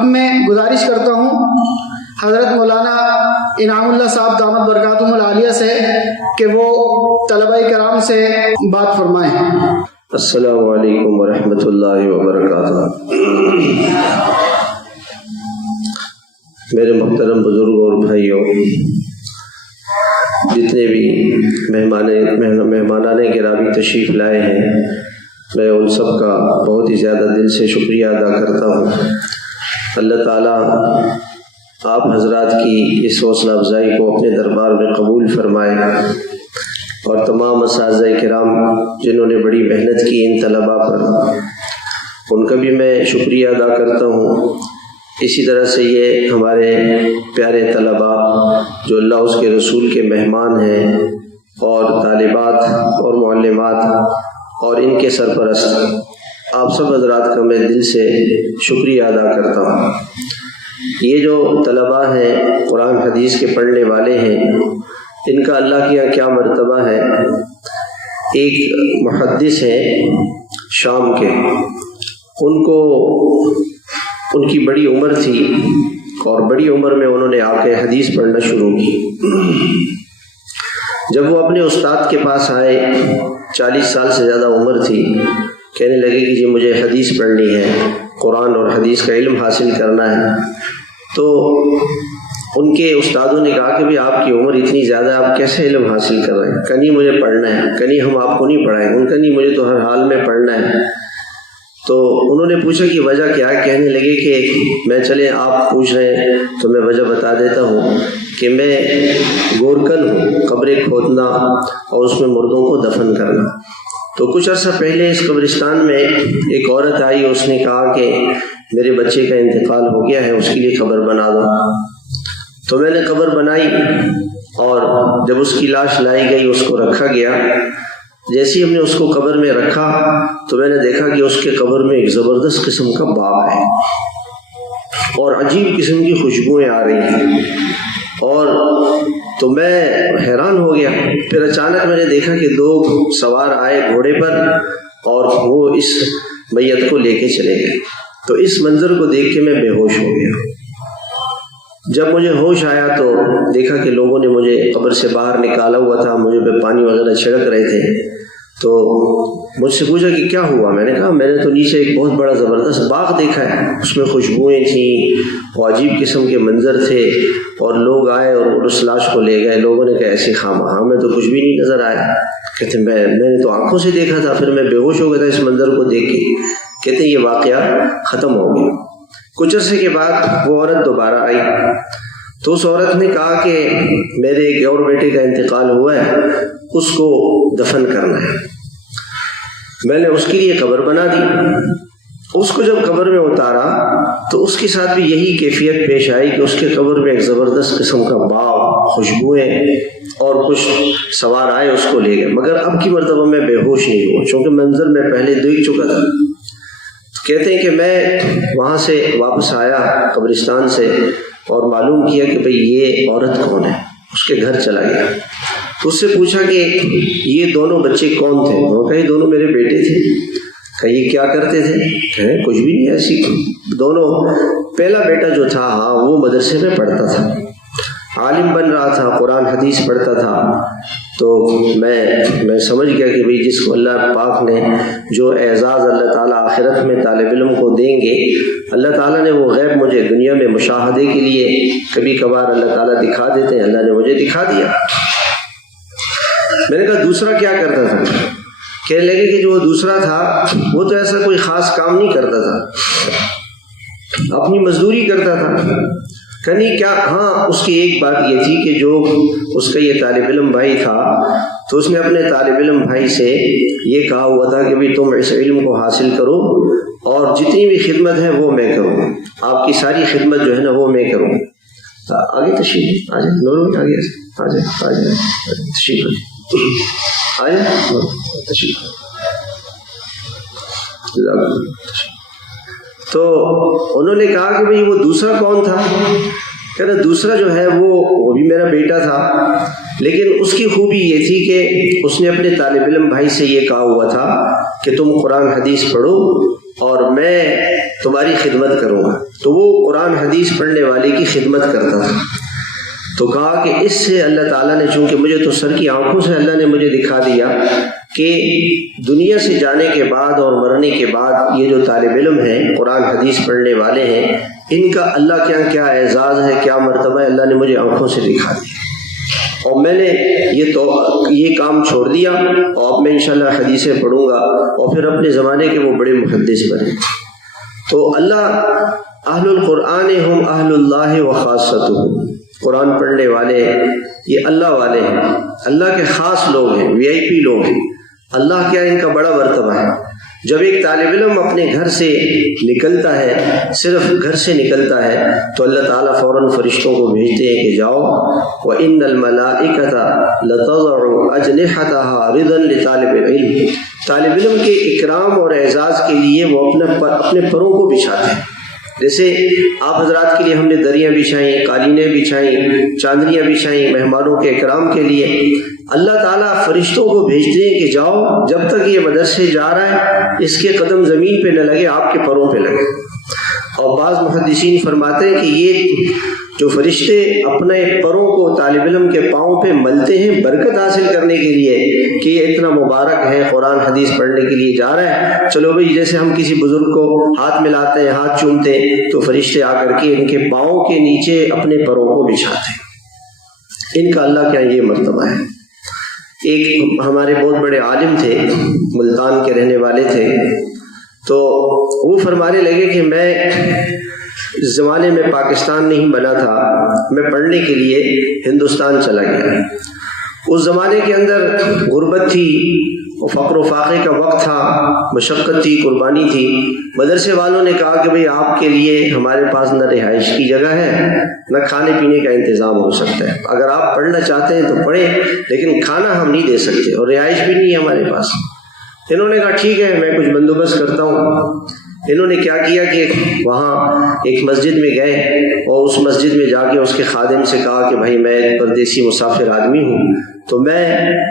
اب میں گزارش کرتا ہوں حضرت مولانا انعام اللہ صاحب دامت برکاتہم العالیہ سے کہ وہ طلبہ کرام سے بات فرمائیں۔ السلام علیکم ورحمۃ اللہ وبرکاتہ۔ میرے محترم بزرگوں اور بھائیوں، جتنے بھی مہمانان گرامی تشریف لائے ہیں، میں ان سب کا بہت ہی زیادہ دل سے شکریہ ادا کرتا ہوں۔ اللہ تعالیٰ آپ حضرات کی اس حوصلہ افزائی کو اپنے دربار میں قبول فرمائے، اور تمام اساتذہ کرام جنہوں نے بڑی محنت کی ان طلباء پر، ان کا بھی میں شکریہ ادا کرتا ہوں۔ اسی طرح سے یہ ہمارے پیارے طلباء جو اللہ اس کے رسول کے مہمان ہیں، اور طالبات اور معلمات اور ان کے سرپرست، آپ سب حضرات کا میں دل سے شکریہ ادا کرتا ہوں۔ یہ جو طلباء ہیں، قرآن حدیث کے پڑھنے والے ہیں، ان کا اللہ کے یہاں کیا مرتبہ ہے۔ ایک محدث ہیں شام کے، ان کی بڑی عمر تھی، اور بڑی عمر میں انہوں نے آ کے حدیث پڑھنا شروع کی۔ جب وہ اپنے استاد کے پاس آئے، 40 سال سے زیادہ عمر تھی، کہنے لگے کہ جی مجھے حدیث پڑھنی ہے، قرآن اور حدیث کا علم حاصل کرنا ہے۔ تو ان کے استادوں نے کہا کہ بھی آپ کی عمر اتنی زیادہ، آپ کیسے علم حاصل کر رہے ہیں؟ کہ نہیں مجھے پڑھنا ہے۔ کہ نہیں ہم آپ کو نہیں پڑھائیں۔ ان کا نہیں، مجھے تو ہر حال میں پڑھنا ہے۔ تو انہوں نے پوچھا کہ وجہ کیا ہے؟ کہنے لگے کہ میں، چلے آپ پوچھ رہے ہیں تو میں وجہ بتا دیتا ہوں کہ میں گورکن ہوں، قبریں کھودنا اور اس میں مردوں کو دفن کرنا۔ تو کچھ عرصہ پہلے اس قبرستان میں ایک عورت آئی، اس نے کہا کہ میرے بچے کا انتقال ہو گیا ہے، اس کے لیے قبر بنا دو۔ تو میں نے قبر بنائی، اور جب اس کی لاش لائی گئی، اس کو رکھا گیا۔ جیسے ہی ہم نے اس کو قبر میں رکھا تو میں نے دیکھا کہ اس کے قبر میں ایک زبردست قسم کا باب ہے، اور عجیب قسم کی خوشبوئیں آ رہی ہیں، اور تو میں حیران ہو گیا۔ پھر اچانک میں نے دیکھا کہ 2 سوار آئے گھوڑے پر، اور وہ اس میت کو لے کے چلے گئے۔ تو اس منظر کو دیکھ کے میں بے ہوش ہو گیا۔ جب مجھے ہوش آیا تو دیکھا کہ لوگوں نے مجھے قبر سے باہر نکالا ہوا تھا، مجھے پہ پانی وغیرہ چھڑک رہے تھے۔ تو مجھ سے پوچھا کہ کیا ہوا؟ میں نے کہا میں نے تو نیچے ایک بہت بڑا زبردست باغ دیکھا ہے، اس میں خوشبوئیں تھیں، اور عجیب قسم کے منظر تھے، اور لوگ آئے اور اس لاش کو لے گئے۔ لوگوں نے کہا ایسے خامہ، ہمیں تو کچھ بھی نہیں نظر آیا۔ کہتے میں نے تو آنکھوں سے دیکھا تھا، پھر میں بے ہوش ہو گیا تھا اس منظر کو دیکھ کے۔ کہتے یہ واقعہ ختم ہو گیا۔ کچھ عرصے کے بعد وہ عورت دوبارہ آئی، تو اس عورت نے کہا کہ میرے ایک اور بیٹے کا انتقال ہوا ہے، اس کو دفن کرنا ہے۔ میں نے اس کے لیے قبر بنا دی۔ اس کو جب قبر میں اتارا تو اس کے ساتھ بھی یہی کیفیت پیش آئی کہ اس کے قبر میں ایک زبردست قسم کا باغ، خوشبوئیں، اور کچھ سوار آئے اس کو لے گئے۔ مگر اب کی مرتبہ میں بے ہوش نہیں ہوا، چونکہ منظر میں پہلے دیکھ چکا تھا۔ کہتے ہیں کہ میں وہاں سے واپس آیا قبرستان سے، اور معلوم کیا کہ بھئی یہ عورت کون ہے۔ اس کے گھر چلا گیا، تو اس سے پوچھا کہ یہ دونوں بچے کون تھے؟ وہ کہا یہ دونوں میرے بیٹے تھے۔ کہ یہ کیا کرتے تھے؟ کہے کچھ بھی نہیں، ایسی دونوں۔ پہلا بیٹا جو تھا وہ مدرسے میں پڑھتا تھا، عالم بن رہا تھا، قرآن حدیث پڑھتا تھا۔ تو میں سمجھ گیا کہ بھئی جس کو اللہ پاک نے جو اعزاز اللہ تعالیٰ آخرت میں طالب علم کو دیں گے، اللہ تعالیٰ نے وہ غیب مجھے دنیا میں مشاہدے کے لیے کبھی کبھار اللہ تعالیٰ دکھا دیتے ہیں، اللہ نے مجھے دکھا دیا۔ میں نے کہا دوسرا کیا کرتا تھا؟ کہنے لگے کہ جو دوسرا تھا وہ تو ایسا کوئی خاص کام نہیں کرتا تھا، اپنی مزدوری کرتا تھا۔ کنی کیا؟ ہاں، اس کی ایک بات یہ تھی کہ جو اس کا یہ طالب علم بھائی تھا، تو اس نے اپنے طالب علم بھائی سے یہ کہا ہوا تھا کہ بھی تم اس علم کو حاصل کرو، اور جتنی بھی خدمت ہے وہ میں کروں، آپ کی ساری خدمت جو ہے نا وہ میں کروں۔ آگے تشریف آ جائیں، نور آگے آ جائیں تشریف آ جائیں تشریف۔ تو انہوں نے کہا کہ بھئی وہ دوسرا کون تھا؟ کہنا دوسرا جو ہے وہ بھی میرا بیٹا تھا، لیکن اس کی خوبی یہ تھی کہ اس نے اپنے طالب علم بھائی سے یہ کہا ہوا تھا کہ تم قرآن حدیث پڑھو اور میں تمہاری خدمت کروں گا. تو وہ قرآن حدیث پڑھنے والے کی خدمت کرتا تھا. تو کہا کہ اس سے اللہ تعالیٰ نے، چونکہ مجھے تو سر کی آنکھوں سے اللہ نے مجھے دکھا دیا کہ دنیا سے جانے کے بعد اور مرنے کے بعد یہ جو طالب علم ہیں، قرآن حدیث پڑھنے والے ہیں، ان کا اللہ کے یہاں کیا اعزاز ہے، کیا مرتبہ ہے، اللہ نے مجھے آنکھوں سے دکھا دیا. اور میں نے یہ کام چھوڑ دیا، اور اب میں انشاءاللہ حدیثیں پڑھوں گا اور پھر اپنے زمانے کے وہ بڑے محدث بنے. تو اللہ اہل القرآن ہم اہل اللہ و خاصتہ، قرآن پڑھنے والے یہ اللہ والے ہیں، اللہ کے خاص لوگ ہیں، وی آئی پی لوگ ہیں. اللہ کیا ان کا بڑا مرتبہ ہے. جب ایک طالب علم اپنے گھر سے نکلتا ہے، صرف گھر سے نکلتا ہے، تو اللہ تعالیٰ فوراً فرشتوں کو بھیجتے ہیں کہ جاؤ وَإِنَّ الْمَلَائِكَةَ لَتَضَعُ أَجْنِحَتَهَا رِضًا لِطَالِبِ الْعِلْمِ. طالب علم کے اکرام اور اعزاز کے لیے وہ اپنے پروں کو بچھاتے ہیں. جیسے آپ حضرات کے لیے ہم نے دریاں بچھائیں، قالینیں بچھائیں، چاندنیاں بچھائیں مہمانوں کے اکرام کے لیے. اللہ تعالیٰ فرشتوں کو بھیجتے ہیں کہ جاؤ، جب تک یہ مدرسے جا رہا ہے اس کے قدم زمین پہ نہ لگے، آپ کے پروں پہ لگے. اور بعض محدثین فرماتے ہیں کہ یہ جو فرشتے اپنے پروں کو طالب علم کے پاؤں پہ ملتے ہیں برکت حاصل کرنے کے لیے کہ یہ اتنا مبارک ہے، قرآن حدیث پڑھنے کے لیے جا رہا ہے. چلو بھئی، جیسے ہم کسی بزرگ کو ہاتھ ملاتے ہیں، ہاتھ چومتے ہیں، تو فرشتے آ کر کے ان کے پاؤں کے نیچے اپنے پروں کو بچھاتے ہیں. ان کا اللہ کیا یہ مرتبہ ہے. ایک ہمارے بہت بڑے عالم تھے، ملتان کے رہنے والے تھے. تو وہ فرمانے لگے کہ میں اس زمانے میں پاکستان نہیں بنا تھا، میں پڑھنے کے لیے ہندوستان چلا گیا. اس زمانے کے اندر غربت تھی، فقر و فاقے کا وقت تھا، مشقت تھی، قربانی تھی. مدرسے والوں نے کہا کہ بھئی آپ کے لیے ہمارے پاس نہ رہائش کی جگہ ہے، نہ کھانے پینے کا انتظام ہو سکتا ہے. اگر آپ پڑھنا چاہتے ہیں تو پڑھیں، لیکن کھانا ہم نہیں دے سکتے اور رہائش بھی نہیں ہے ہمارے پاس. انہوں نے کہا ٹھیک ہے، میں کچھ بندوبست کرتا ہوں. انہوں نے کیا کیا کہ وہاں ایک مسجد میں گئے اور اس مسجد میں جا کے اس کے خادم سے کہا کہ بھائی میں پردیسی مسافر آدمی ہوں، تو میں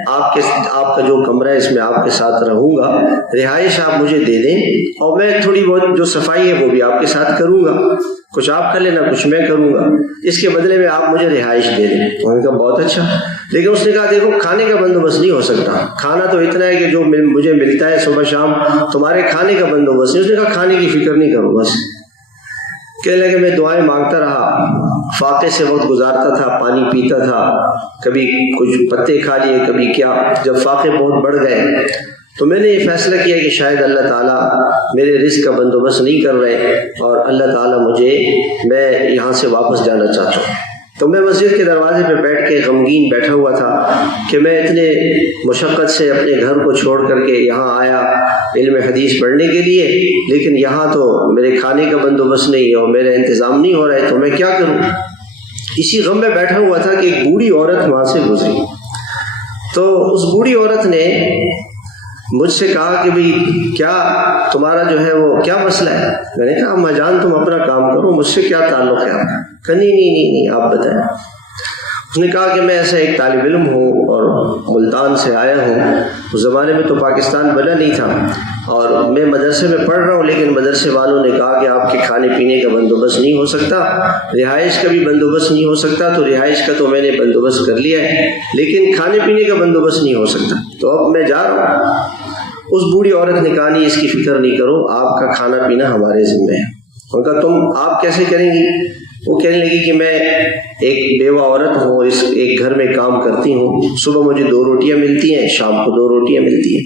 آپ کا جو کمرہ ہے اس میں آپ کے ساتھ رہوں گا، رہائش آپ مجھے دے دیں اور میں تھوڑی بہت جو صفائی ہے وہ بھی آپ کے ساتھ کروں گا. کچھ آپ کر لینا، کچھ میں کروں گا، اس کے بدلے میں آپ مجھے رہائش دے دیں. انہوں نے کہا بہت اچھا. لیکن اس نے کہا دیکھو کھانے کا بندوبست نہیں ہو سکتا، کھانا تو اتنا ہے کہ جو مجھے ملتا ہے صبح شام، تمہارے کھانے کا بندوبست نہیں. اس نے کہا کھانے کی فکر نہیں کرو بس. کہنے لگے میں دعائیں مانگتا رہا، فاقے سے وقت گزارتا تھا، پانی پیتا تھا، کبھی کچھ پتے کھا لیے، کبھی کیا. جب فاقے بہت بڑھ گئے تو میں نے یہ فیصلہ کیا کہ شاید اللہ تعالیٰ میرے رزق کا بندوبست نہیں کر رہے اور اللہ تعالیٰ میں یہاں سے واپس جانا چاہتا ہوں. تو میں مسجد کے دروازے پہ بیٹھ کے غمگین بیٹھا ہوا تھا کہ میں اتنے مشقت سے اپنے گھر کو چھوڑ کر کے یہاں آیا علم حدیث پڑھنے کے لیے، لیکن یہاں تو میرے کھانے کا بندوبست نہیں اور میرا انتظام نہیں ہو رہا ہے، تو میں کیا کروں. اسی غم میں بیٹھا ہوا تھا کہ ایک بوڑھی عورت وہاں سے گزری. تو اس بوڑھی عورت نے مجھ سے کہا کہ بھئی کیا تمہارا جو ہے وہ کیا مسئلہ ہے. میں نے کہا اما جان تم اپنا کام کرو، مجھ سے کیا تعلق ہے. کہ نہیں آپ بتائیں. اس نے کہا کہ میں ایسا ایک طالب علم ہوں اور ملتان سے آیا ہوں. اس زمانے میں تو پاکستان بنا نہیں تھا اور میں مدرسے میں پڑھ رہا ہوں، لیکن مدرسے والوں نے کہا کہ آپ کے کھانے پینے کا بندوبست نہیں ہو سکتا، رہائش کا بھی بندوبست نہیں ہو سکتا. تو رہائش کا تو میں نے بندوبست کر لیا ہے، لیکن کھانے پینے کا بندوبست نہیں ہو سکتا. تو اب میں جا رہا ہوں. اس بوڑھی عورت نے کہا نہیں اس کی فکر نہیں کرو، آپ کا کھانا پینا ہمارے ذمہ ہے. ان کا تم آپ کیسے کریں گی. وہ کہنے لگی کہ میں ایک بیوہ عورت ہوں، ایک گھر میں کام کرتی ہوں، صبح مجھے 2 روٹیاں ملتی ہیں، شام کو 2 روٹیاں ملتی ہیں،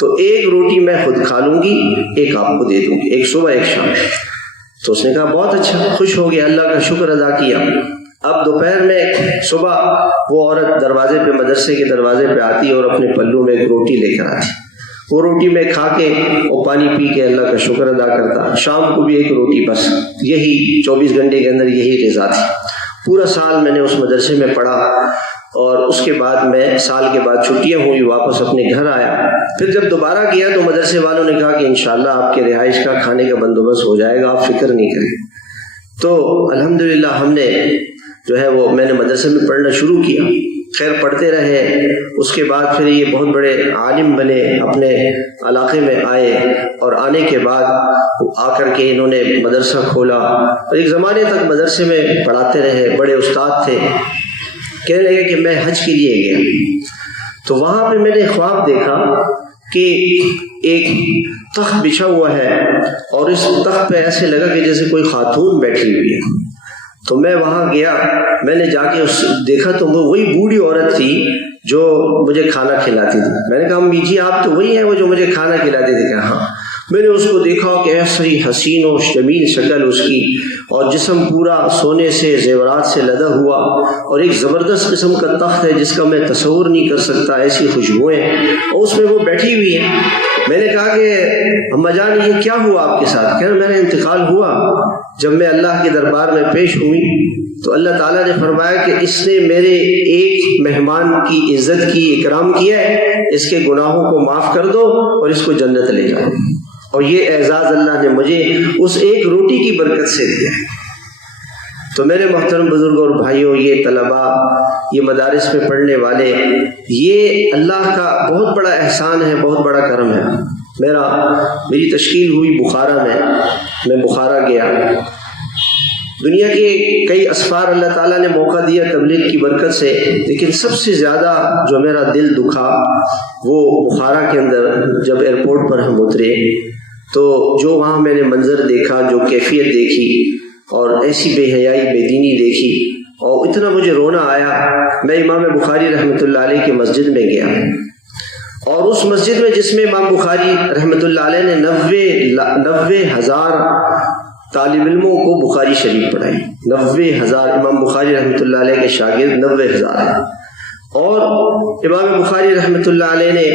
تو ایک روٹی میں خود کھا لوں گی، ایک آپ کو دے دوں گی، ایک صبح ایک شام. تو اس نے کہا بہت اچھا، خوش ہو گیا، اللہ کا شکر ادا کیا. اب دوپہر میں صبح وہ عورت دروازے پہ، مدرسے کے دروازے پہ آتی اور اپنے پلو میں ایک روٹی لے کر آتی. وہ روٹی میں کھا کے اور پانی پی کے اللہ کا شکر ادا کرتا. شام کو بھی ایک روٹی، بس یہی 24 گھنٹے کے اندر یہی غذا تھی. پورا سال میں نے اس مدرسے میں پڑھا اور اس کے بعد میں سال کے بعد چھٹیاں ہوئی، واپس اپنے گھر آیا. پھر جب دوبارہ گیا تو مدرسے والوں نے کہا کہ انشاءاللہ آپ کے رہائش کا کھانے کا بندوبست ہو جائے گا، آپ فکر نہیں کریں. تو الحمدللہ ہم نے جو ہے وہ میں نے مدرسے میں پڑھنا شروع کیا. خیر پڑھتے رہے. اس کے بعد پھر یہ بہت بڑے عالم بنے، اپنے علاقے میں آئے، اور آنے کے بعد آ کر کے انہوں نے مدرسہ کھولا اور ایک زمانے تک مدرسے میں پڑھاتے رہے. بڑے استاد تھے. کہنے لگے کہ میں حج کے لیے گیا تو وہاں پہ میں نے خواب دیکھا کہ ایک تخت بچھا ہوا ہے اور اس تخت پہ ایسے لگا کہ جیسے کوئی خاتون بیٹھی ہوئی ہے. تو میں وہاں گیا، میں نے جا کے دیکھا تو وہ وہی بوڑھی عورت تھی جو مجھے کھانا کھلاتی تھی. میں نے کہا امی جی آپ تو وہی ہیں وہ جو مجھے کھانا کھلاتی تھی؟ کہ ہاں. میں نے اس کو دیکھا کہ ایسی حسین و جمیل شکل اس کی، اور جسم پورا سونے سے زیورات سے لدا ہوا، اور ایک زبردست قسم کا تخت ہے جس کا میں تصور نہیں کر سکتا، ایسی خوشبوئیں، اور اس میں وہ بیٹھی ہوئی ہے. میں نے کہا کہ اماں جان یہ کیا ہوا آپ کے ساتھ؟ کہنا میرا انتقال ہوا. جب میں اللہ کے دربار میں پیش ہوئی تو اللہ تعالیٰ نے فرمایا کہ اس نے میرے ایک مہمان کی عزت کی، اکرام کیا ہے، اس کے گناہوں کو معاف کر دو اور اس کو جنت لے جاؤ. اور یہ اعزاز اللہ نے مجھے اس ایک روٹی کی برکت سے دیا ہے. تو میرے محترم بزرگ اور بھائیوں، یہ طلباء، یہ مدارس میں پڑھنے والے، یہ اللہ کا بہت بڑا احسان ہے، بہت بڑا کرم ہے. میری تشکیل ہوئی بخارا میں بخارا گیا. دنیا کے کئی اسفار اللہ تعالیٰ نے موقع دیا تبلیغ کی برکت سے، لیکن سب سے زیادہ جو میرا دل دکھا وہ بخارا کے اندر جب ایئرپورٹ پر ہم اترے تو جو وہاں میں نے منظر دیکھا، جو کیفیت دیکھی، اور ایسی بے حیائی، بے دینی دیکھی، اور اتنا مجھے رونا آیا. میں امام بخاری رحمۃ اللہ علیہ کی مسجد میں گیا، اور اس مسجد میں جس میں امام بخاری رحمۃ اللہ علیہ نے 90,000 طالب علموں کو بخاری شریف پڑھائی. 90,000 امام بخاری رحمۃ اللہ علیہ کے شاگرد 90,000 ہیں. اور امام بخاری رحمۃ اللہ علیہ نے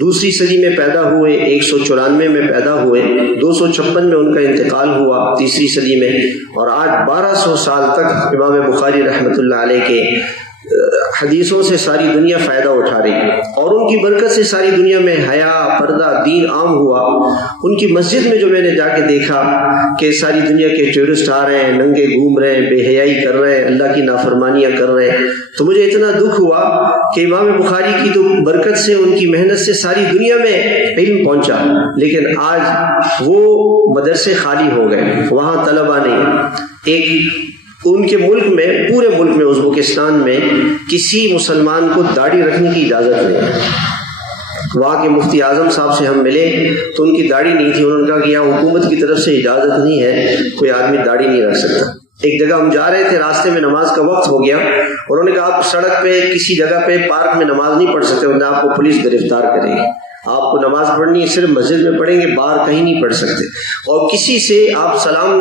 دوسری صدی میں پیدا ہوئے، 194 میں پیدا ہوئے، 256 میں ان کا انتقال ہوا تیسری صدی میں، اور آج 1200 سال تک امام بخاری رحمۃ اللہ علیہ کے حدیثوں سے ساری دنیا فائدہ اٹھا رہی ہے، اور ان کی برکت سے ساری دنیا میں حیا، پردہ، دین عام ہوا. ان کی مسجد میں جو میں نے جا کے دیکھا کہ ساری دنیا کے ٹورسٹ آ رہے ہیں، ننگے گھوم رہے ہیں، بے حیائی کر رہے ہیں، اللہ کی نافرمانیاں کر رہے ہیں، تو مجھے اتنا دکھ ہوا کہ امام بخاری کی تو برکت سے، ان کی محنت سے ساری دنیا میں علم پہنچا، لیکن آج وہ مدرسے خالی ہو گئے، وہاں طلبہ نہیں. ان کے ملک میں، پورے ملک میں، ازبکستان میں کسی مسلمان کو داڑھی رکھنے کی اجازت نہیں ہے. وہاں کے مفتی اعظم صاحب سے ہم ملے تو ان کی داڑھی نہیں تھی. انہوں نے کہا کہ یہاں حکومت کی طرف سے اجازت نہیں ہے، کوئی آدمی داڑھی نہیں رکھ سکتا. ایک جگہ ہم جا رہے تھے، راستے میں نماز کا وقت ہو گیا، انہوں نے کہا آپ سڑک پہ کسی جگہ پہ پارک میں نماز نہیں پڑھ سکتے، ورنہ آپ کو پولیس گرفتار کرے گی. آپ کو نماز پڑھنی ہے صرف مسجد میں پڑھیں گے، باہر کہیں نہیں پڑھ سکتے، اور کسی سے آپ سلام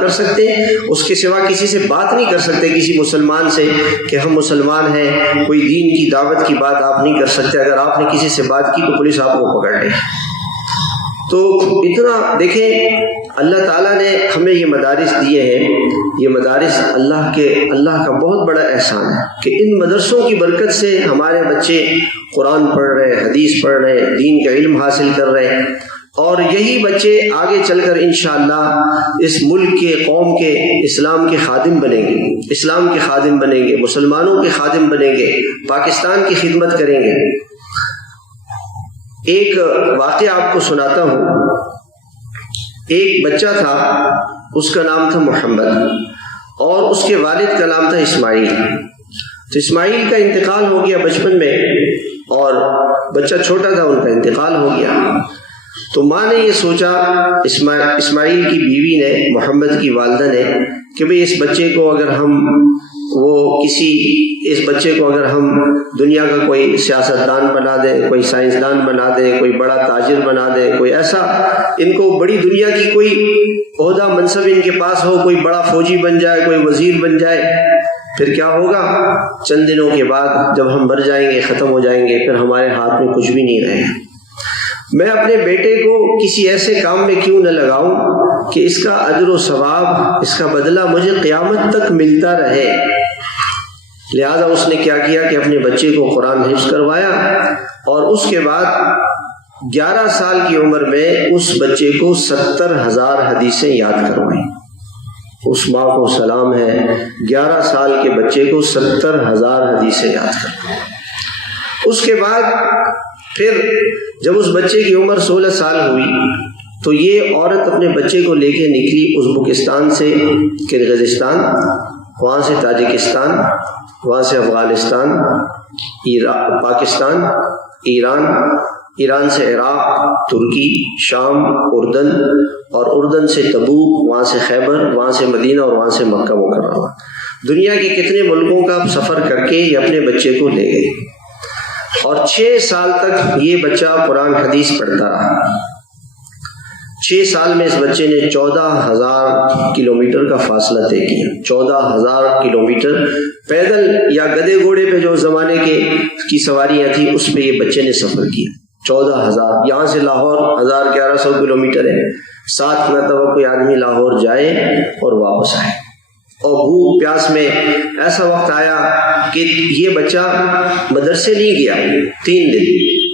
کر سکتے، اس کے سوا کسی سے بات نہیں کر سکتے، کسی مسلمان سے کہ ہم مسلمان ہیں، کوئی دین کی دعوت کی بات آپ نہیں کر سکتے. اگر آپ نے کسی سے بات کی تو پولیس آپ کو پکڑ لے. تو اتنا دیکھیں، اللہ تعالیٰ نے ہمیں یہ مدارس دیے ہیں. یہ مدارس اللہ کا بہت بڑا احسان ہے کہ ان مدرسوں کی برکت سے ہمارے بچے قرآن پڑھ رہے ہیں، حدیث پڑھ رہے ہیں، دین کا علم حاصل کر رہے ہیں، اور یہی بچے آگے چل کر انشاءاللہ اس ملک کے، قوم کے، اسلام کے خادم بنیں گے، اسلام کے خادم بنیں گے، مسلمانوں کے خادم بنیں گے، پاکستان کی خدمت کریں گے. ایک واقعہ آپ کو سناتا ہوں. ایک بچہ تھا، اس کا نام تھا محمد، اور اس کے والد کا نام تھا اسماعیل. تو اسماعیل کا انتقال ہو گیا بچپن میں، اور بچہ چھوٹا تھا، ان کا انتقال ہو گیا. تو ماں نے یہ سوچا، اسماعیل کی بیوی نے، محمد کی والدہ نے، کہ بھئی اس بچے کو اگر ہم دنیا کا کوئی سیاستدان بنا دیں، کوئی سائنسدان بنا دیں، کوئی بڑا تاجر بنا دیں، کوئی ایسا، ان کو بڑی دنیا کی کوئی عہدہ منصب ان کے پاس ہو، کوئی بڑا فوجی بن جائے، کوئی وزیر بن جائے، پھر کیا ہوگا؟ چند دنوں کے بعد جب ہم مر جائیں گے، ختم ہو جائیں گے، پھر ہمارے ہاتھ میں کچھ بھی نہیں رہے گا. میں اپنے بیٹے کو کسی ایسے کام میں کیوں نہ لگاؤں کہ اس کا اجر و ثواب، اس کا بدلہ مجھے قیامت تک ملتا رہے. لہذا اس نے کیا کیا کہ اپنے بچے کو قرآن حفظ کروایا، اور اس کے بعد 11 سال کی عمر میں اس بچے کو 70,000 حدیثیں یاد کروائیں. اس ماں کو سلام ہے 11 سال کے بچے کو 70,000 حدیثیں یاد کرتے ہیں۔ اس کے بعد پھر جب اس بچے کی عمر 16 سال ہوئی تو یہ عورت اپنے بچے کو لے کے نکلی ازبکستان سے کرغزستان، وہاں سے تاجکستان، وہاں سے افغانستان، پاکستان، ایران سے عراق، ترکی، شام، اردن، اور اردن سے تبوک، وہاں سے خیبر، وہاں سے مدینہ اور وہاں سے مکہ مکرمہ۔ دنیا کے کتنے ملکوں کا سفر کر کے یہ اپنے بچے کو لے گئی، اور 6 سال تک یہ بچہ قرآن حدیث پڑھتا رہا۔ 6 سال میں اس بچے نے 14,000 کلومیٹر کا فاصلہ طے کیا۔ 14,000 کلومیٹر پیدل یا گدے گھوڑے پہ جو زمانے کی سواریاں تھیں اس پہ یہ بچے نے سفر کیا۔ 14,000، یہاں سے لاہور 1,100 کلومیٹر ہے، 7 مرتبہ کوئی آدمی لاہور جائے اور واپس آئے۔ اور بھوک پیاس میں ایسا وقت آیا کہ یہ بچہ مدرسے نہیں گیا 3 دن،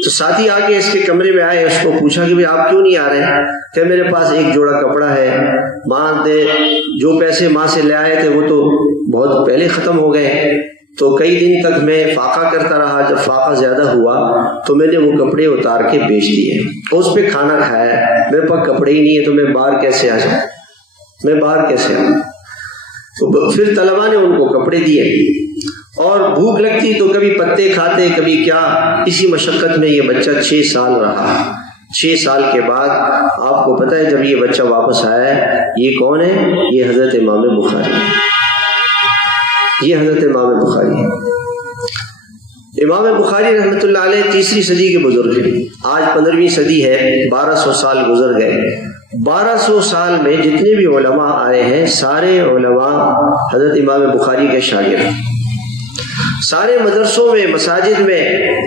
تو ساتھی آ کے اس کے کمرے میں آئے، اس کو پوچھا کہ بھئی آپ کیوں نہیں آ رہے؟ کہ میرے پاس ایک جوڑا کپڑا ہے، ماں دے جو پیسے ماں سے لے آئے تھے وہ تو بہت پہلے ختم ہو گئے، تو کئی دن تک میں فاقہ کرتا رہا، جب فاقہ زیادہ ہوا تو میں نے وہ کپڑے اتار کے بیچ دیے، اس پہ کھانا کھایا ہے، میرے پاس کپڑے ہی نہیں ہے تو میں باہر کیسے آ جاؤں، میں باہر کیسے آؤں؟ تو پھر طلباء نے ان کو کپڑے دیے، اور بھوک لگتی تو کبھی پتے کھاتے کبھی کیا، اسی مشقت میں یہ بچہ 6 سال رہا۔ 6 سال کے بعد آپ کو پتہ ہے جب یہ بچہ واپس آیا ہے، یہ کون ہے؟ یہ حضرت امام بخاری ہے، یہ حضرت امام بخاری ہے۔ امام بخاری رحمۃ اللہ علیہ 3ری صدی کے بزرگ ہیں، آج 15ویں صدی ہے، 1200 سال گزر گئے۔ 1200 سال میں جتنے بھی علماء آئے ہیں سارے علماء حضرت امام بخاری کے شاگرد، سارے مدرسوں میں، مساجد میں،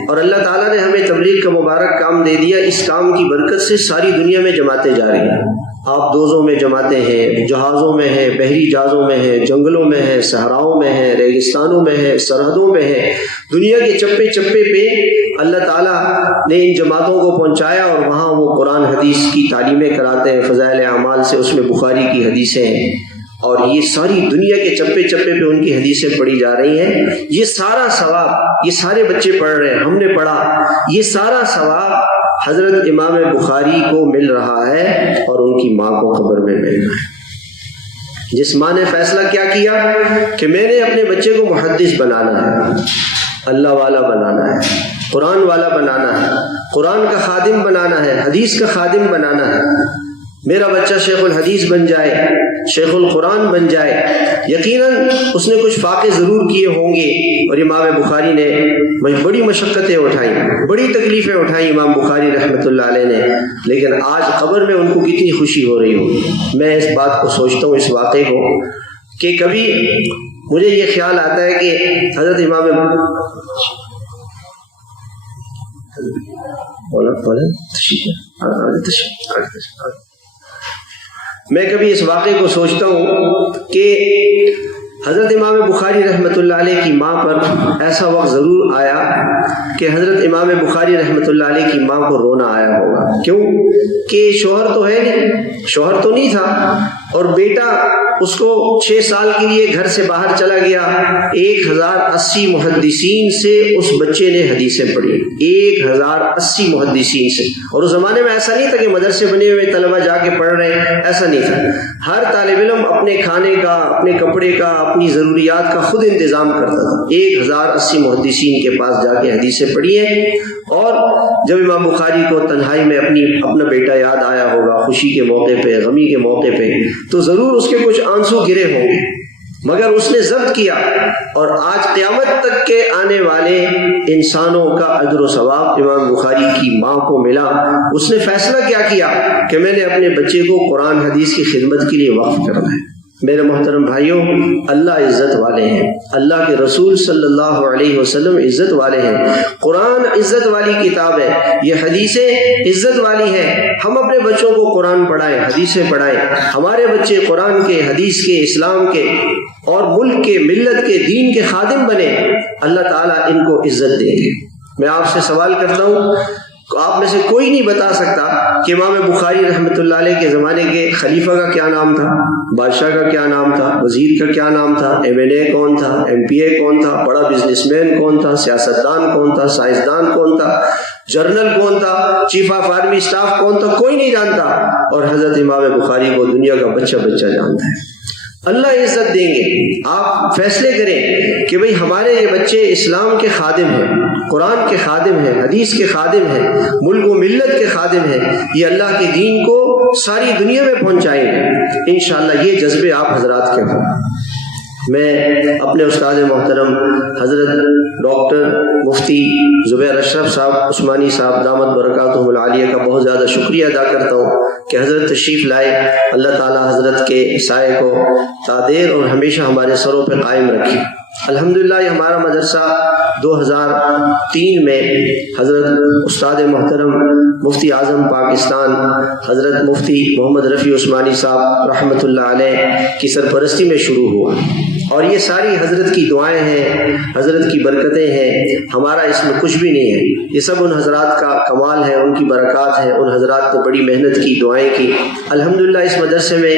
اور اللہ تعالیٰ نے ہمیں تبلیغ کا مبارک کام دے دیا، اس کام کی برکت سے ساری دنیا میں جماعتیں جا رہی ہیں۔ آپ دوزوں میں جماعتیں ہیں، جہازوں میں ہیں، بحری جہازوں میں ہیں، جنگلوں میں ہیں، صحراؤں میں ہیں، ریگستانوں میں ہیں، سرحدوں میں ہیں، دنیا کے چپے چپے پہ اللہ تعالیٰ نے ان جماعتوں کو پہنچایا، اور وہاں وہ قرآن حدیث کی تعلیمیں کراتے ہیں، فضائل اعمال سے اس میں بخاری کی حدیثیں ہیں، اور یہ ساری دنیا کے چپے چپے پہ ان کی حدیثیں پڑھی جا رہی ہیں۔ یہ سارا ثواب، یہ سارے بچے پڑھ رہے ہیں، ہم نے پڑھا، یہ سارا ثواب حضرت امام بخاری کو مل رہا ہے اور ان کی ماں کو قبر میں مل رہا ہے۔ جس ماں نے فیصلہ کیا کیا کہ میں نے اپنے بچے کو محدث بنانا ہے، اللہ والا بنانا ہے، قرآن والا بنانا ہے، قرآن کا خادم بنانا ہے، حدیث کا خادم بنانا ہے، میرا بچہ شیخ الحدیث بن جائے، شیخ القرآن بن جائے۔ یقیناً اس نے کچھ فاقے ضرور کیے ہوں گے، اور امام بخاری نے بڑی مشقتیں اٹھائیں، بڑی تکلیفیں اٹھائیں امام بخاری رحمۃ اللہ علیہ نے، لیکن آج قبر میں ان کو کتنی خوشی ہو رہی ہوگی۔ میں اس بات کو سوچتا ہوں، اس واقعے کو، کہ کبھی مجھے یہ خیال آتا ہے کہ حضرت امام میں کبھی اس واقعے کو سوچتا ہوں کہ حضرت امام بخاری رحمۃ اللہ علیہ کی ماں پر ایسا وقت ضرور آیا کہ حضرت امام بخاری رحمۃ اللہ علیہ کی ماں کو رونا آیا ہوگا۔ کیوں کہ شوہر تو ہے نہیں، شوہر تو نہیں تھا، اور بیٹا اس کو 6 سال کے لیے گھر سے باہر چلا گیا۔ 1080 محدثین سے اس بچے نے حدیثیں پڑھی، 1080 محدثین سے۔ اور اس زمانے میں ایسا نہیں تھا کہ مدرسے بنے ہوئے طلبہ جا کے پڑھ رہے ہیں، ایسا نہیں تھا۔ ہر طالب علم اپنے کھانے کا، اپنے کپڑے کا، اپنی ضروریات کا خود انتظام کرتا تھا۔ 1080 محدثین کے پاس جا کے حدیثیں پڑھی ہیں، اور جب امام بخاری کو تنہائی میں اپنا بیٹا یاد آیا ہوگا، خوشی کے موقع پہ، غمی کے موقع پہ، تو ضرور اس کے کچھ آنسو گرے ہوں گے، مگر اس نے ضبط کیا، اور آج قیامت تک کے آنے والے انسانوں کا اجر و ثواب امام بخاری کی ماں کو ملا۔ اس نے فیصلہ کیا کیا کہ میں نے اپنے بچے کو قرآن حدیث کی خدمت کے لیے وقف کرنا ہے۔ میرے محترم بھائیوں، اللہ عزت والے ہیں، اللہ کے رسول صلی اللہ علیہ وسلم عزت والے ہیں، قرآن عزت والی کتاب ہے، یہ حدیثیں عزت والی ہیں۔ ہم اپنے بچوں کو قرآن پڑھائیں، حدیثیں پڑھائیں، ہمارے بچے قرآن کے، حدیث کے، اسلام کے اور ملک کے، ملت کے، دین کے خادم بنے، اللہ تعالیٰ ان کو عزت دیں گے۔ میں آپ سے سوال کرتا ہوں، آپ میں سے کوئی نہیں بتا سکتا کہ امام بخاری رحمۃ اللہ علیہ کے زمانے کے خلیفہ کا کیا نام تھا، بادشاہ کا کیا نام تھا، وزیر کا کیا نام تھا، MLA کون تھا، MP کون تھا، بڑا بزنس مین کون تھا، سیاستدان کون تھا، سائنسدان کون تھا، جرنل کون تھا، چیف آف آرمی اسٹاف کون تھا، کوئی نہیں جانتا. اور حضرت امام بخاری کو دنیا کا بچہ جانتا ہے. اللہ عزت دیں گے. آپ فیصلے کریں کہ بھئی ہمارے یہ بچے اسلام کے خادم ہیں، قرآن کے خادم ہیں، حدیث کے خادم ہیں، ملک و ملت کے خادم ہیں، یہ اللہ کے دین کو ساری دنیا میں پہنچائیں گے. انشاءاللہ یہ جذبے آپ حضرات کے ہوں. میں اپنے استاد محترم حضرت ڈاکٹر مفتی زبیر اشرف صاحب عثمانی صاحب دامت برکاتہم العالیہ کا بہت زیادہ شکریہ ادا کرتا ہوں کہ حضرت تشریف لائے. اللہ تعالی حضرت کے سائے کو تادیر اور ہمیشہ ہمارے سروں پہ قائم رکھے. الحمدللہ یہ ہمارا مدرسہ 2003 میں حضرت استاد محترم مفتی اعظم پاکستان حضرت مفتی محمد رفیع عثمانی صاحب رحمۃ اللہ علیہ کی سرپرستی میں شروع ہوا، اور یہ ساری حضرت کی دعائیں ہیں، حضرت کی برکتیں ہیں. ہمارا اس میں کچھ بھی نہیں ہے، یہ سب ان حضرات کا کمال ہے، ان کی برکات ہیں. ان حضرات نے بڑی محنت کی، دعائیں کی. الحمدللہ اس مدرسے میں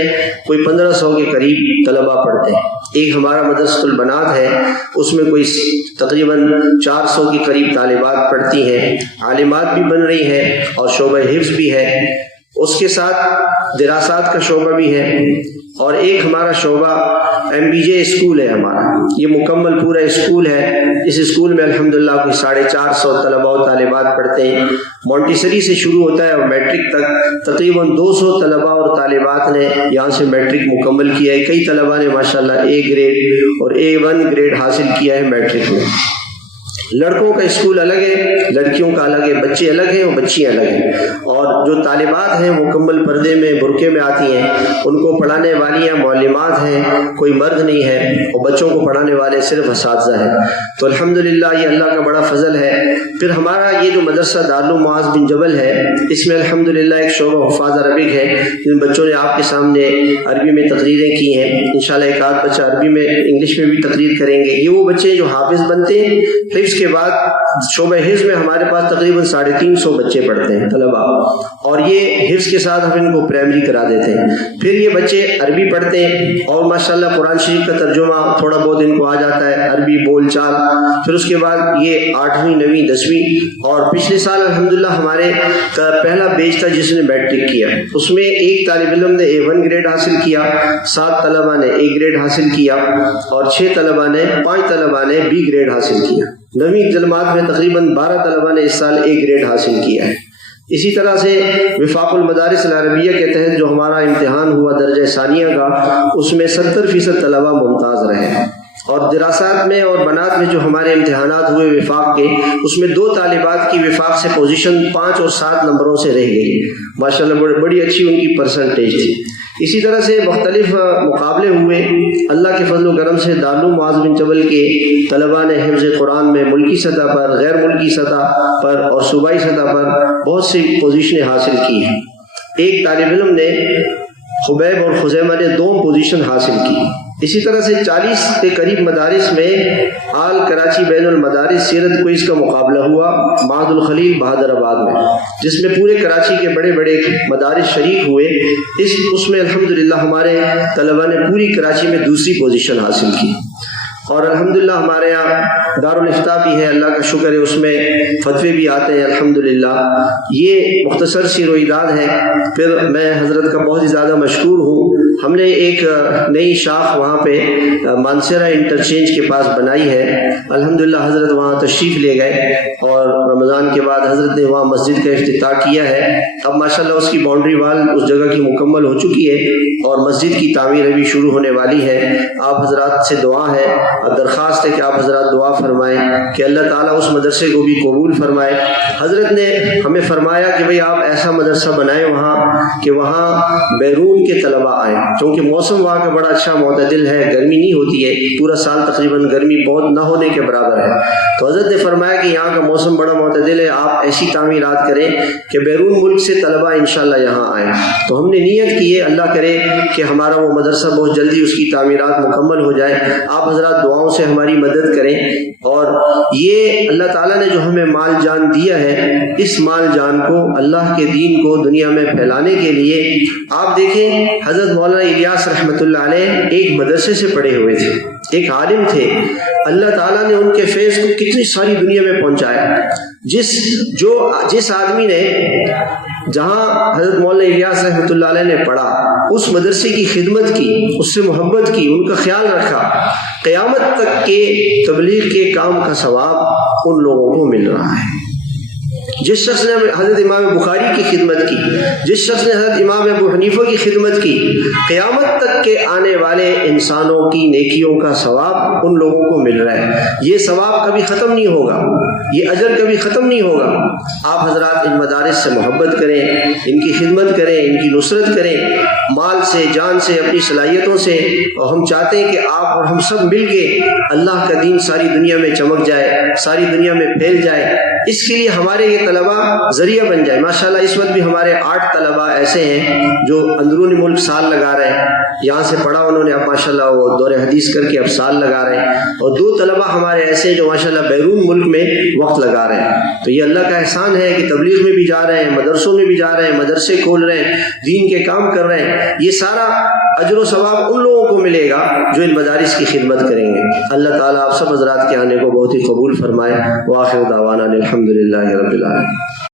کوئی 1500 کے قریب طلباء پڑھتے ہیں. ایک ہمارا مدرسۃ البنات ہے، اس میں کوئی تقریباً 400 کے قریب طالبات پڑھتی ہیں، عالمات بھی بن رہی ہیں اور شعبہ حفظ بھی ہے. اس کے ساتھ دراسات کا شعبہ بھی ہے، اور ایک ہمارا شعبہ MBJ اسکول ہے ہمارا. یہ مکمل پورا اسکول ہے. اس اسکول میں الحمدللہ کوئی 450 طلباء و طالبات پڑھتے ہیں. مونٹیسری سے شروع ہوتا ہے اور میٹرک تک تقریباً 200 طلباء اور طالبات نے یہاں سے میٹرک مکمل کیا ہے. کئی طلباء نے ماشاءاللہ A گریڈ اور A1 گریڈ حاصل کیا ہے میٹرک میں. لڑکوں کا اسکول الگ ہے، لڑکیوں کا الگ ہے، بچے الگ ہیں اور بچیاں الگ ہیں. اور جو طالبات ہیں مکمل پردے میں برقعے میں آتی ہیں، ان کو پڑھانے والی ہیں معلمات ہیں، کوئی مرد نہیں ہے، اور بچوں کو پڑھانے والے صرف اساتذہ ہیں. تو الحمدللہ یہ اللہ کا بڑا فضل ہے. پھر ہمارا یہ جو مدرسہ دارالمعاذ بن جبل ہے، اس میں الحمدللہ ایک شعبہ حفاظ عربک ہے. جن بچوں نے آپ کے سامنے عربی میں تقریریں کی ہیں، انشاءاللہ ایک آدھ بچہ عربی میں انگلش میں بھی تقریر کریں گے. یہ وہ بچے جو حافظ بنتے ہیں. حفظ کے بعد شعبہ حفظ میں ہمارے پاس تقریباً 350 بچے پڑھتے ہیں طلباء، اور یہ حفظ کے ساتھ ہم ان کو پرائمری کرا دیتے ہیں. پھر یہ بچے عربی پڑھتے ہیں اور ماشاءاللہ قرآن شریف کا ترجمہ تھوڑا بہت ان کو آ جاتا ہے، عربی بول چال. پھر اس کے بعد یہ 8ویں 9ویں 10ویں. اور پچھلے سال الحمدللہ ہمارے پہلا بیچ تھا جس نے میٹرک کیا، اس میں ایک طالب علم نے A1 گریڈ حاصل کیا، 7 طلباء نے A گریڈ حاصل کیا، اور 5 طلباء نے B گریڈ حاصل کیا. 9ویں جماعت میں تقریباً 12 طلباء نے اس سال A گریڈ حاصل کیا ہے. اسی طرح سے وفاق المدارس العربیہ کے تحت جو ہمارا امتحان ہوا درجہ ثانیہ کا، اس میں 70% طلباء ممتاز رہے. اور دراسات میں اور بنات میں جو ہمارے امتحانات ہوئے وفاق کے، اس میں 2 طالبات کی وفاق سے پوزیشن 5 اور 7 نمبروں سے رہ گئی. ماشاءاللہ بڑی اچھی ان کی پرسنٹیج تھی. اسی طرح سے مختلف مقابلے ہوئے. اللہ کے فضل و کرم سے دارالمعاذ بن جبل کے طلباء نے حفظ قرآن میں ملکی سطح پر، غیر ملکی سطح پر اور صوبائی سطح پر بہت سی پوزیشنیں حاصل کی ہیں. ایک طالب علم نے خبیب اور خزیمہ نے 2 پوزیشن حاصل کی. اسی طرح سے 40 کے قریب مدارس میں آل کراچی بین المدارس سیرت کوئز کا مقابلہ ہوا معہد الخلیل بہادر آباد میں، جس میں پورے کراچی کے بڑے بڑے مدارس شریک ہوئے. اس میں الحمدللہ ہمارے طلباء نے پوری کراچی میں 2ری پوزیشن حاصل کی. اور الحمدللہ ہمارے یہاں دارالافتاء بھی ہے، اللہ کا شکر ہے، اس میں فتوے بھی آتے ہیں الحمدللہ. یہ مختصر سی رویداد ہے. پھر میں حضرت کا بہت ہی زیادہ مشکور ہوں. ہم نے ایک نئی شاخ وہاں پہ مانسیرا انٹرچینج کے پاس بنائی ہے. الحمدللہ حضرت وہاں تشریف لے گئے اور رمضان کے بعد حضرت نے وہاں مسجد کا افتتاح کیا ہے. اب ماشاءاللہ اس کی باؤنڈری وال اس جگہ کی مکمل ہو چکی ہے اور مسجد کی تعمیر ابھی شروع ہونے والی ہے. آپ حضرات سے دعا ہے، درخواست ہے کہ آپ حضرات دعا فرمائیں کہ اللہ تعالیٰ اس مدرسے کو بھی قبول فرمائے. حضرت نے ہمیں فرمایا کہ بھئی آپ ایسا مدرسہ بنائیں وہاں کہ وہاں بیرون کے طلباء آئیں. کیونکہ موسم وہاں کا بڑا اچھا معتدل ہے، گرمی نہیں ہوتی ہے، پورا سال تقریباً گرمی بہت نہ ہونے کے برابر ہے. تو حضرت نے فرمایا کہ یہاں کا موسم بڑا معتدل ہے، آپ ایسی تعمیرات کریں کہ بیرون ملک سے طلبہ انشاءاللہ یہاں آئیں. تو ہم نے نیت کی ہے، اللہ کرے کہ ہمارا وہ مدرسہ بہت جلدی اس کی تعمیرات مکمل ہو جائے. آپ حضرات دعاؤں سے ہماری مدد کریں. اور یہ اللہ تعالیٰ نے جو ہمیں مال جان دیا ہے، اس مال جان کو اللہ کے دین کو دنیا میں پھیلانے کے لیے آپ دیکھیں حضرت مولانا الیاس رحمۃ اللہ علیہ ایک مدرسے سے پڑھے ہوئے تھے، ایک عالم تھے. اللہ تعالیٰ نے ان کے فیض کو کتنی ساری دنیا میں پہنچایا. جس آدمی نے جہاں حضرت مولانا الیاس رحمۃ اللہ علیہ نے پڑھا، اس مدرسے کی خدمت کی، اس سے محبت کی، ان کا خیال رکھا، قیامت تک کے تبلیغ کے کام کا ثواب ان لوگوں کو مل رہا ہے. جس شخص نے حضرت امام بخاری کی خدمت کی، جس شخص نے حضرت امام ابو حنیفہ کی خدمت کی، قیامت تک کے آنے والے انسانوں کی نیکیوں کا ثواب ان لوگوں کو مل رہا ہے. یہ ثواب کبھی ختم نہیں ہوگا، یہ اجر کبھی ختم نہیں ہوگا. آپ حضرات ان مدارس سے محبت کریں، ان کی خدمت کریں، ان کی نصرت کریں، مال سے، جان سے، اپنی صلاحیتوں سے. اور ہم چاہتے ہیں کہ آپ اور ہم سب مل کے اللہ کا دین ساری دنیا میں چمک جائے، ساری دنیا میں پھیل جائے. اس کے لیے ہمارے یہ طلبہ ذریعہ بن جائے. ماشاءاللہ اس وقت بھی ہمارے 8 طلبہ ایسے ہیں جو اندرون ملک سال لگا رہے ہیں. یہاں سے پڑھا انہوں نے، اب ماشاءاللہ وہ دور حدیث کر کے اب سال لگا رہے ہیں. اور 2 طلبہ ہمارے ایسے ہیں جو ماشاءاللہ بیرون ملک میں وقت لگا رہے ہیں. تو یہ اللہ کا احسان ہے کہ تبلیغ میں بھی جا رہے ہیں، مدرسوں میں بھی جا رہے ہیں، مدرسے کھول رہے ہیں، دین کے کام کر رہے ہیں. یہ سارا اجر و ثواب ان لوگوں کو ملے گا جو ان مدارس کی خدمت کریں گے. اللہ تعالیٰ آپ سب حضرات کے آنے کو بہت ہی قبول فرمائے. وآخر دعوانا الحمدللہ رب العالمین.